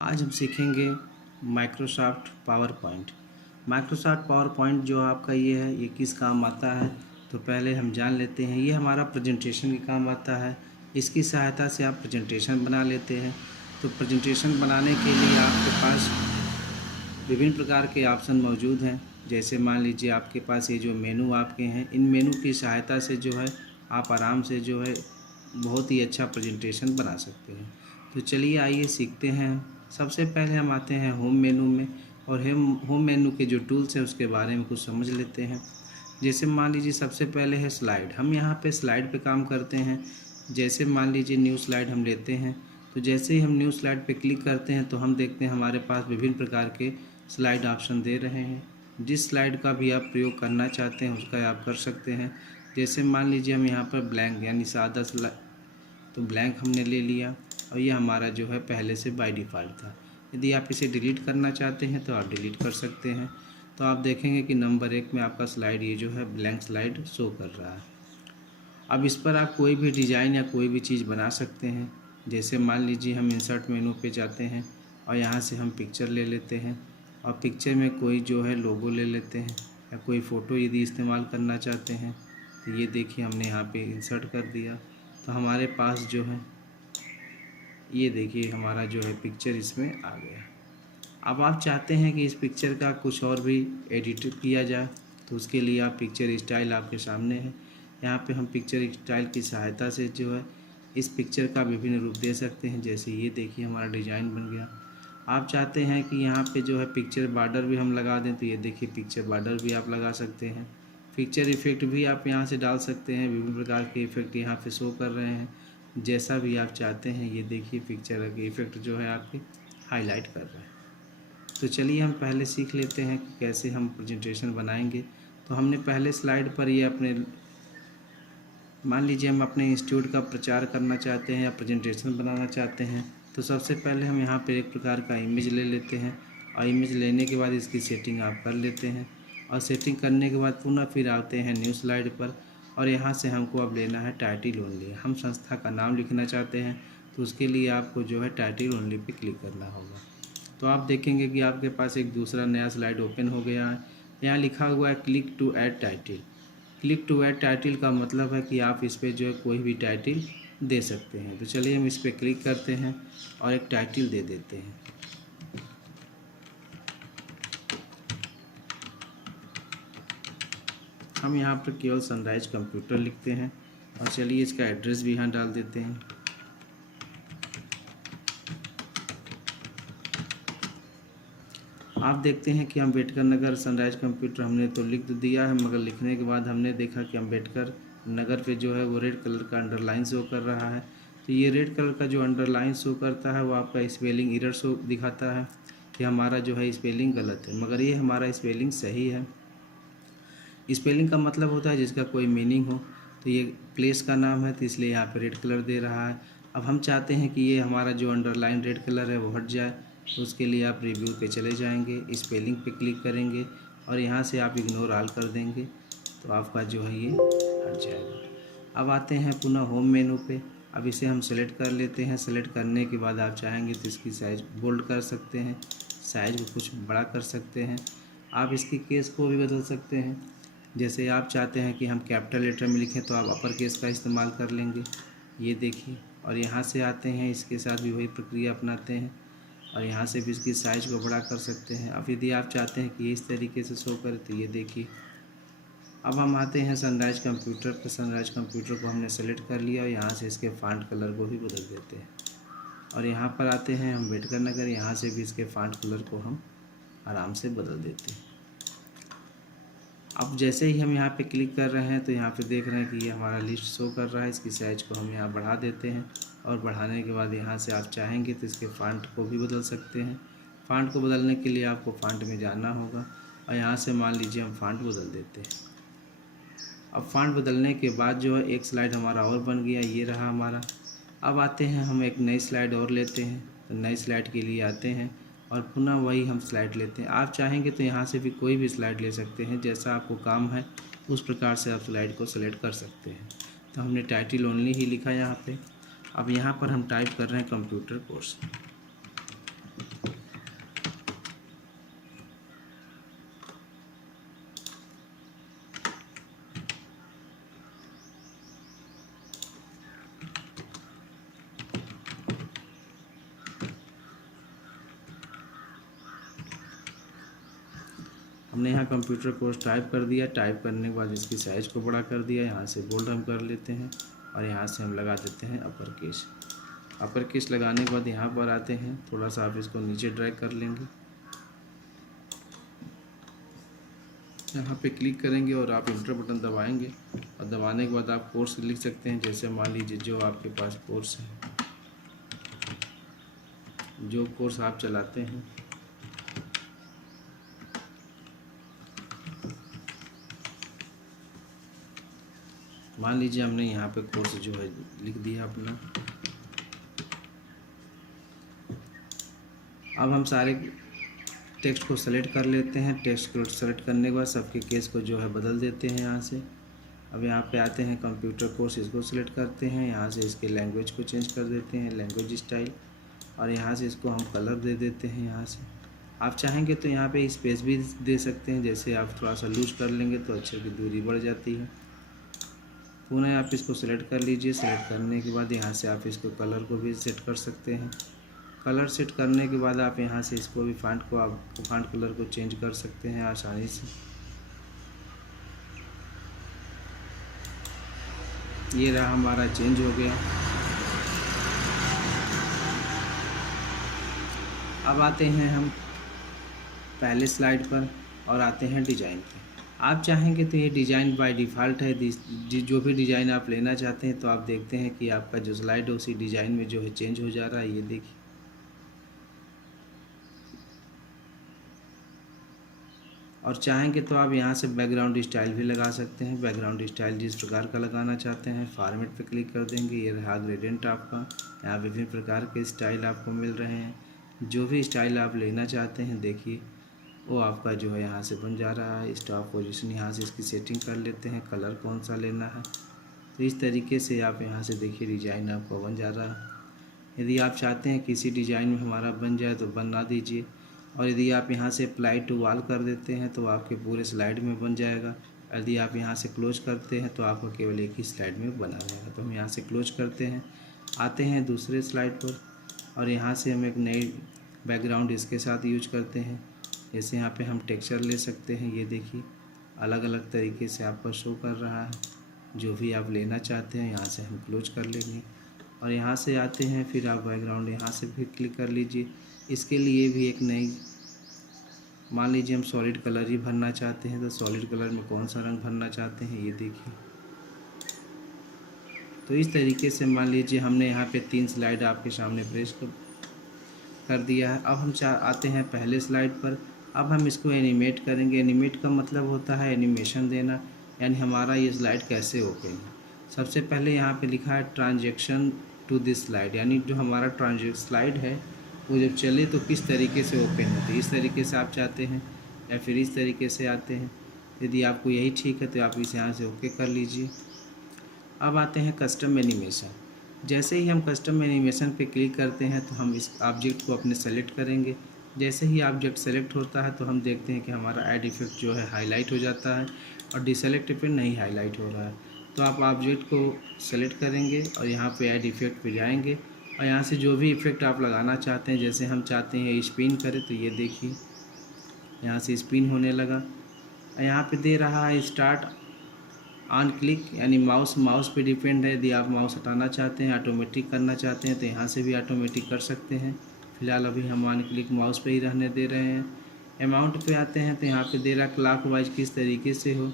आज हम सीखेंगे Microsoft power point. Microsoft power point जो आपका ये किस काम आता है, तो पहले हम जान लेते हैं। ये हमारा प्रेजेंटेशन के काम आता है। इसकी सहायता से आप प्रेजेंटेशन बना लेते हैं। तो प्रेजेंटेशन बनाने के लिए आपके पास विभिन्न प्रकार के ऑप्शन मौजूद हैं। जैसे मान लीजिए आपके पास ये जो मेनू आपके हैं, इन मेनू की सहायता से जो है आप आराम से जो है बहुत ही अच्छा प्रेजेंटेशन बना सकते हैं। तो चलिए आइए सीखते हैं। सबसे पहले हम आते हैं होम मेनू में, और होम मेनू के जो टूल्स हैं उसके बारे में कुछ समझ लेते हैं। जैसे मान लीजिए सबसे पहले है स्लाइड। हम यहाँ पे स्लाइड पे काम करते हैं। जैसे मान लीजिए न्यू स्लाइड हम लेते हैं, तो जैसे ही हम न्यू स्लाइड पे क्लिक करते हैं तो हम देखते हैं हमारे पास विभिन्न प्रकार के स्लाइड ऑप्शन दे रहे हैं। जिस स्लाइड का भी आप प्रयोग करना चाहते हैं उसका आप कर सकते हैं। जैसे मान लीजिए हम यहाँ पर ब्लैंक यानी सादा स्लाइड, तो ब्लैंक हमने ले लिया और ये हमारा जो है पहले से बाय डिफ़ॉल्ट था। यदि आप इसे डिलीट करना चाहते हैं तो आप डिलीट कर सकते हैं। तो आप देखेंगे कि नंबर 1 में आपका स्लाइड ये जो है ब्लैंक स्लाइड शो कर रहा है। अब इस पर आप कोई भी डिज़ाइन या कोई भी चीज़ बना सकते हैं। जैसे मान लीजिए हम इंसर्ट मेनू पे जाते हैं और यहाँ से हम पिक्चर ले लेते हैं, और पिक्चर में कोई जो है लोगो ले लेते हैं, या कोई फ़ोटो यदि इस्तेमाल करना चाहते हैं तो ये देखिए हमने यहाँ पे इंसर्ट कर दिया। तो हमारे पास जो है ये देखिए हमारा जो है पिक्चर इसमें आ गया। अब आप चाहते हैं कि इस पिक्चर का कुछ और भी एडिट किया जाए, तो उसके लिए आप पिक्चर स्टाइल आपके सामने है। यहाँ पे हम पिक्चर स्टाइल की सहायता से जो है इस पिक्चर का विभिन्न रूप दे सकते हैं। जैसे ये देखिए हमारा डिज़ाइन बन गया। आप चाहते हैं कि यहाँ पे जो है पिक्चर बॉर्डर भी हम लगा दें, तो ये देखिए पिक्चर बॉर्डर भी आप लगा सकते हैं। पिक्चर इफ़ेक्ट भी आप यहाँ से डाल सकते हैं। विभिन्न प्रकार के इफ़ेक्ट यहाँ पे शो कर रहे हैं। जैसा भी आप चाहते हैं ये देखिए पिक्चर के इफ़ेक्ट जो है आपके हाईलाइट कर रहे हैं। तो चलिए हम पहले सीख लेते हैं कि कैसे हम प्रेजेंटेशन बनाएंगे। तो हमने पहले स्लाइड पर ये अपने मान लीजिए हम अपने इंस्टीट्यूट का प्रचार करना चाहते हैं या प्रेजेंटेशन बनाना चाहते हैं, तो सबसे पहले हम यहाँ पर एक प्रकार का इमेज ले लेते हैं, और इमेज लेने के बाद इसकी सेटिंग आप कर लेते हैं। और सेटिंग करने के बाद पुनः फिर आते हैं न्यू स्लाइड पर, और यहाँ से हमको अब लेना है टाइटल ओनली। हम संस्था का नाम लिखना चाहते हैं तो उसके लिए आपको जो है टाइटल ओनली पे क्लिक करना होगा। तो आप देखेंगे कि आपके पास एक दूसरा नया स्लाइड ओपन हो गया है। यहाँ लिखा हुआ है click to add title. Click to add title का मतलब है कि आप इस पर जो है कोई भी टाइटल दे सकते हैं। तो चलिए हम इस पर क्लिक करते हैं और एक टाइटल दे देते हैं। हम यहाँ पर केवल सनराइज कंप्यूटर लिखते हैं, और चलिए इसका एड्रेस भी यहाँ डाल देते हैं। आप देखते हैं कि अम्बेडकर नगर सनराइज कंप्यूटर हमने तो लिख तो दिया है, मगर लिखने के बाद हमने देखा कि अम्बेडकर नगर पे जो है वो रेड कलर का अंडरलाइन शो कर रहा है। तो ये रेड कलर का जो अंडरलाइन शो करता है वो आपका स्पेलिंग एरर शो दिखाता है कि हमारा जो है स्पेलिंग गलत है, मगर ये हमारा स्पेलिंग सही है। स्पेलिंग का मतलब होता है जिसका कोई मीनिंग हो। तो ये प्लेस का नाम है तो इसलिए यहाँ पे रेड कलर दे रहा है। अब हम चाहते हैं कि ये हमारा जो अंडरलाइन रेड कलर है वो हट जाए, तो उसके लिए आप रिव्यू पे चले जाएंगे, स्पेलिंग पे क्लिक करेंगे और यहाँ से आप इग्नोर ऑल कर देंगे, तो आपका जो है ये हट जाएगा। अब आते हैं पुनः होम मेनू पे। अब इसे हम सेलेक्ट कर लेते हैं। सेलेक्ट करने के बाद आप चाहेंगे तो इसकी साइज़ बोल्ड कर सकते हैं, साइज़ को कुछ बड़ा कर सकते हैं। आप इसकी केस को भी बदल सकते हैं। जैसे आप चाहते हैं कि हम कैपिटल लेटर में लिखें तो आप अपर केस का इस्तेमाल कर लेंगे, ये देखिए। और यहाँ से आते हैं, इसके साथ भी वही प्रक्रिया अपनाते हैं, और यहाँ से भी इसकी साइज़ को बड़ा कर सकते हैं। अब यदि आप चाहते हैं कि ये इस तरीके से शो करे तो ये देखिए। अब हम आते हैं सनराइज कंप्यूटर पर। सनराइज कंप्यूटर को हमने सेलेक्ट कर लिया और यहाँ से इसके फ़ॉन्ट कलर को भी बदल देते हैं। और यहाँ पर आते हैं अम्बेडकर नगर, यहाँ से भी इसके फ़ॉन्ट कलर को हम आराम से बदल देते हैं। अब जैसे ही हम यहाँ पे क्लिक कर रहे हैं तो यहाँ पे देख रहे हैं कि ये हमारा लिस्ट शो कर रहा है। इसकी साइज़ को हम यहाँ बढ़ा देते हैं, और बढ़ाने के बाद यहाँ से आप चाहेंगे तो इसके फ़ॉन्ट को भी बदल सकते हैं। फ़ॉन्ट को बदलने के लिए आपको फ़ॉन्ट में जाना होगा, और यहाँ से मान लीजिए हम फ़ॉन्ट बदल देते हैं। अब फ़ॉन्ट बदलने के बाद जो है एक स्लाइड हमारा और बन गया, ये रहा हमारा। अब आते हैं हम एक नई स्लाइड और लेते हैं। तो नई स्लाइड के लिए आते हैं और पुनः वही हम स्लाइड लेते हैं। आप चाहेंगे तो यहाँ से भी कोई भी स्लाइड ले सकते हैं, जैसा आपको काम है उस प्रकार से आप स्लाइड को सेलेक्ट कर सकते हैं। तो हमने टाइटल ओनली ही लिखा यहाँ पे। अब यहाँ पर हम टाइप कर रहे हैं कंप्यूटर कोर्स। हमने यहाँ कंप्यूटर कोर्स टाइप कर दिया। टाइप करने के बाद इसकी साइज़ को बड़ा कर दिया। यहाँ से बोल्ड हम कर लेते हैं और यहाँ से हम लगा देते हैं अपर केस। अपर केस लगाने के बाद यहाँ पर आते हैं, थोड़ा सा आप इसको नीचे ड्रैग कर लेंगे। यहाँ पे क्लिक करेंगे और आप इंटर बटन दबाएंगे और दबाने के बाद आप कोर्स लिख सकते हैं। जैसे मान लीजिए जो आपके पास कोर्स है, जो कोर्स आप चलाते हैं, मान लीजिए हमने यहाँ पे कोर्स जो है लिख दिया अपना। अब हम सारे टेक्स्ट को सेलेक्ट कर लेते हैं। टेक्स्ट को सेलेक्ट करने के बाद सबके केस को जो है बदल देते हैं यहाँ से। अब यहाँ पे आते हैं कंप्यूटर कोर्स, इसको सेलेक्ट करते हैं। यहाँ से इसके लैंग्वेज को चेंज कर देते हैं, लैंग्वेज स्टाइल, और यहाँ से इसको हम कलर दे देते हैं। यहाँ से आप चाहेंगे तो यहाँ पे स्पेस भी दे सकते हैं। जैसे आप थोड़ा सा लूज कर लेंगे तो अक्षर की दूरी बढ़ जाती है। पुनः आप इसको सेलेक्ट कर लीजिए। सेलेक्ट करने के बाद यहाँ से आप इसको कलर को भी सेट कर सकते हैं। कलर सेट करने के बाद आप यहाँ से इसको भी फ़ॉन्ट को आप फ़ॉन्ट कलर को चेंज कर सकते हैं आसानी से। ये रहा हमारा चेंज हो गया। अब आते हैं हम पहले स्लाइड पर और आते हैं डिज़ाइन पे। आप चाहेंगे तो ये डिज़ाइन बाय डिफ़ॉल्ट है। जो भी डिज़ाइन आप लेना चाहते हैं तो आप देखते हैं कि आपका जो स्लाइड है उसी डिज़ाइन में जो है चेंज हो जा रहा है। ये देखिए, और चाहेंगे तो आप यहाँ से बैकग्राउंड स्टाइल भी लगा सकते हैं। बैकग्राउंड स्टाइल जिस प्रकार का लगाना चाहते हैं, फॉर्मेट पे क्लिक कर देंगे। ये रहा ग्रेडियंट आपका। यहाँ विभिन्न प्रकार के स्टाइल आपको मिल रहे हैं। जो भी स्टाइल आप लेना चाहते हैं देखिए वो आपका जो है यहाँ से बन जा रहा है। स्टॉप पोजीशन यहाँ से इसकी सेटिंग कर लेते हैं, कलर कौन सा लेना है। तो इस तरीके से आप यहाँ से देखिए डिज़ाइन आपका बन जा रहा है। यदि आप चाहते हैं किसी डिज़ाइन में हमारा बन जाए तो बना दीजिए, और यदि आप यहाँ से अप्लाई टू ऑल कर देते हैं तो आपके पूरे स्लाइड में बन जाएगा। यदि आप यहाँ से क्लोज करते हैं तो आपका केवल एक ही स्लाइड में बना रहेगा। तो हम यहाँ से क्लोज करते हैं, आते हैं दूसरे स्लाइड पर, और यहाँ से हम एक नई बैकग्राउंड इसके साथ यूज करते हैं। जैसे यहाँ पे हम टेक्सचर ले सकते हैं। ये देखिए अलग अलग तरीके से आपका शो कर रहा है। जो भी आप लेना चाहते हैं यहाँ से हम क्लोज कर लेंगे, और यहाँ से आते हैं, फिर आप बैकग्राउंड यहाँ से भी क्लिक कर लीजिए। इसके लिए भी एक नई, मान लीजिए हम सॉलिड कलर ही भरना चाहते हैं, तो सॉलिड कलर में कौन सा रंग भरना चाहते हैं ये देखिए। तो इस तरीके से मान लीजिए हमने यहाँ पे 3 स्लाइड आपके सामने प्रेस कर दिया है। अब हम आते हैं पहले स्लाइड पर। अब हम इसको एनिमेट करेंगे। एनिमेट का मतलब होता है एनिमेशन देना, यानी हमारा ये स्लाइड कैसे ओपन है। सबसे पहले यहाँ पे लिखा है ट्रांजेक्शन टू दिस स्लाइड, यानी जो हमारा स्लाइड है वो जब चले तो किस तरीके से ओपन होती है। इस तरीके से आप चाहते हैं या फिर इस तरीके से आते हैं। यदि आपको यही ठीक है तो आप इसे यहाँ से ओके कर लीजिए। अब आते हैं कस्टम एनिमेशन। जैसे ही हम कस्टम एनिमेशन पे क्लिक करते हैं तो हम इस ऑब्जेक्ट को अपने सेलेक्ट करेंगे। जैसे ही ऑब्जेक्ट सेलेक्ट होता है तो हम देखते हैं कि हमारा ऐड इफेक्ट जो है हाईलाइट हो जाता है और डिसेलेक्ट इफेक्ट नहीं हाईलाइट हो रहा है। तो आप ऑब्जेक्ट को सेलेक्ट करेंगे और यहाँ पे ऐड इफेक्ट पे जाएंगे, और यहाँ से जो भी इफ़ेक्ट आप लगाना चाहते हैं, जैसे हम चाहते हैं स्पिन करें तो ये देखिए यहाँ से स्पिन होने लगा। यहाँ पे दे रहा है स्टार्ट ऑन क्लिक, यानी माउस पे डिपेंड है। यदि आप माउस हटाना चाहते हैं, ऑटोमेटिक करना चाहते हैं तो यहाँ से भी ऑटोमेटिक कर सकते हैं। फिलहाल अभी हम ऑन क्लिक माउस पे ही रहने दे रहे हैं। अमाउंट पे आते हैं तो यहाँ पे दे रहा क्लॉक वाइज किस तरीके से हो,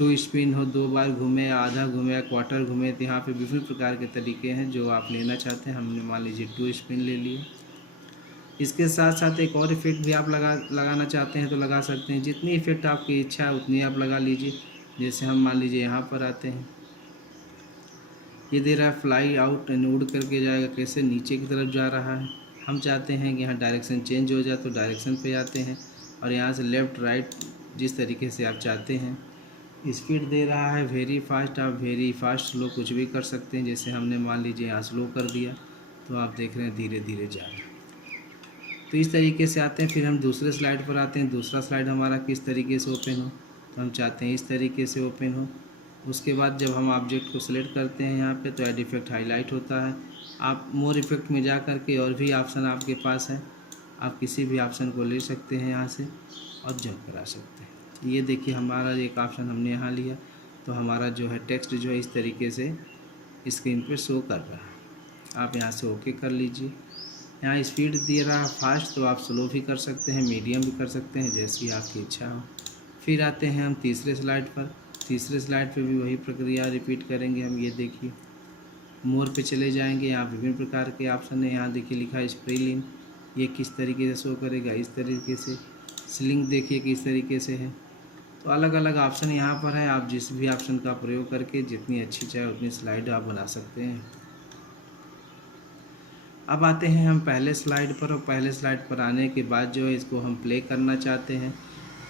2 स्पिन हो, 2 बार घूमे, आधा घूमे, क्वार्टर घूमे। तो यहाँ पे विभिन्न प्रकार के तरीके हैं जो आप लेना चाहते हैं। हमने मान लीजिए 2 स्पिन ले लिए। इसके साथ साथ एक और इफेक्ट भी आप लगाना चाहते हैं तो लगा सकते हैं। जितनी इफेक्ट आपकी इच्छा है उतनी आप लगा लीजिए। जैसे हम मान लीजिए यहाँ पर आते हैं, ये दे रहा है फ्लाई आउट, उड़ करके जाएगा, कैसे नीचे की तरफ जा रहा है। हम चाहते हैं कि यहाँ डायरेक्शन चेंज हो जाए तो डायरेक्शन पे आते हैं, और यहाँ से लेफ़्ट राइट जिस तरीके से आप चाहते हैं। स्पीड दे रहा है वेरी फास्ट, आप वेरी फास्ट स्लो कुछ भी कर सकते हैं। जैसे हमने मान लीजिए यहाँ स्लो कर दिया तो आप देख रहे हैं धीरे धीरे जा रहा है। तो इस तरीके से आते हैं। फिर हम दूसरे स्लाइड पर आते हैं। दूसरा स्लाइड हमारा किस तरीके से ओपन हो, तो हम चाहते हैं इस तरीके से ओपन हो। उसके बाद जब हम ऑब्जेक्ट को सिलेक्ट करते हैं यहाँ पे तो ऐड इफेक्ट हाईलाइट होता है। आप मोर इफेक्ट में जा कर के और भी ऑप्शन आपके पास है, आप किसी भी ऑप्शन को ले सकते हैं यहाँ से। और जॉइन करा सकते हैं। ये देखिए हमारा एक ऑप्शन हमने यहाँ लिया तो हमारा जो है टेक्स्ट जो है इस तरीके से स्क्रीन पे शो कर रहा है। आप यहाँ से ओके कर लीजिए। यहाँ स्पीड दे रहा है फास्ट, तो आप स्लो भी कर सकते हैं, मीडियम भी कर सकते हैं, जैसी आपकी इच्छा हो। फिर आते हैं हम तीसरे स्लाइड पर। तीसरे स्लाइड पे भी वही प्रक्रिया रिपीट करेंगे हम। ये देखिए मोर पे चले जाएंगे, यहाँ विभिन्न प्रकार के ऑप्शन है। यहाँ देखिए लिखा है स्प्रेलिन, ये किस तरीके से शो करेगा, इस तरीके से। स्लिंग देखिए किस तरीके से है। तो अलग अलग ऑप्शन यहाँ पर है, आप जिस भी ऑप्शन का प्रयोग करके जितनी अच्छी चाहे उतनी स्लाइड आप बना सकते हैं। अब आते हैं हम पहले स्लाइड पर, और पहले स्लाइड पर आने के बाद जो है इसको हम प्ले करना चाहते हैं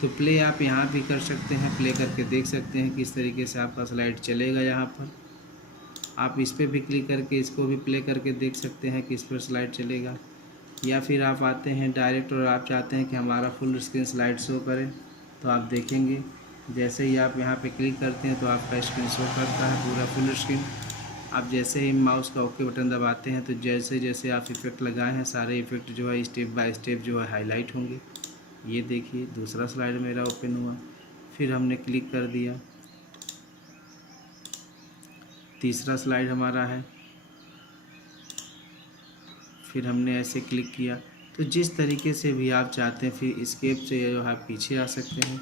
तो प्ले आप यहाँ भी कर सकते हैं। प्ले करके देख सकते हैं किस तरीके से आपका स्लाइड चलेगा। यहाँ पर आप इस पर भी क्लिक करके इसको भी प्ले करके देख सकते हैं किस पर स्लाइड चलेगा। या फिर आप आते हैं डायरेक्ट और आप चाहते हैं कि हमारा फुल स्क्रीन स्लाइड शो करे, तो आप देखेंगे जैसे ही आप यहाँ पे क्लिक करते हैं तो आपका स्क्रीन शो करता है पूरा फुल स्क्रीन। आप जैसे ही माउस का ओके बटन दबाते हैं तो जैसे जैसे आप इफ़ेक्ट लगाए हैं सारे इफ़ेक्ट जो है स्टेप बाय स्टेप जो है हाईलाइट होंगे। ये देखिए दूसरा स्लाइड मेरा ओपन हुआ, फिर हमने क्लिक कर दिया, तीसरा स्लाइड हमारा है, फिर हमने ऐसे क्लिक किया। तो जिस तरीके से भी आप चाहते हैं फिर एस्केप से जो है पीछे आ सकते हैं।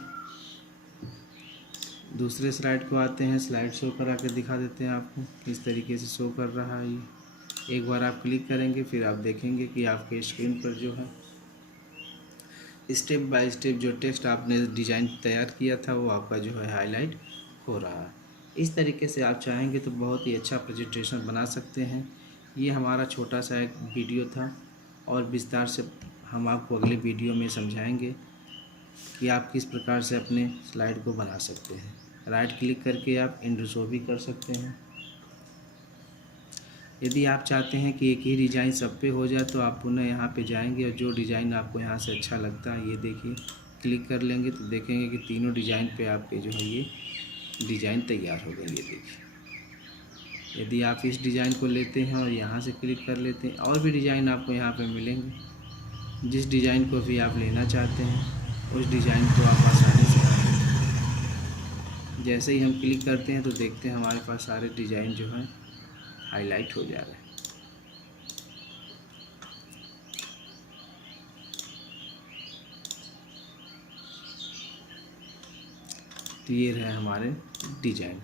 दूसरे स्लाइड को आते हैं, स्लाइड शो करा के दिखा देते हैं आपको किस तरीके से शो कर रहा है ये। एक बार आप क्लिक करेंगे फिर आप देखेंगे कि आपके स्क्रीन पर जो है स्टेप बाय स्टेप जो टेक्स्ट आपने डिज़ाइन तैयार किया था वो आपका जो है हाईलाइट हो रहा है। इस तरीके से आप चाहेंगे तो बहुत ही अच्छा प्रेजेंटेशन बना सकते हैं। ये हमारा छोटा सा एक वीडियो था और विस्तार से हम आपको अगले वीडियो में समझाएंगे कि आप किस प्रकार से अपने स्लाइड को बना सकते हैं। राइट क्लिक करके आप एंड शो भी कर सकते हैं। यदि आप चाहते हैं कि एक ही डिज़ाइन सब पे हो जाए तो आप पुनः यहाँ पे जाएंगे और जो डिज़ाइन आपको यहाँ से अच्छा लगता है ये देखिए क्लिक कर लेंगे तो देखेंगे कि तीनों डिज़ाइन पे आपके जो है ये डिज़ाइन तैयार हो गए। ये देखिए यदि आप इस डिज़ाइन को लेते हैं और यहाँ से क्लिक कर लेते हैं और भी डिज़ाइन आपको यहाँ पे मिलेंगे। जिस डिज़ाइन को भी आप लेना चाहते हैं उस डिज़ाइन को आप आसानी से जैसे ही हम क्लिक करते हैं तो देखते हैं हमारे पास सारे डिज़ाइन जो हैं हाईलाइट हो जा रहे हैं। तो ये रहे हमारे डिज़ाइन।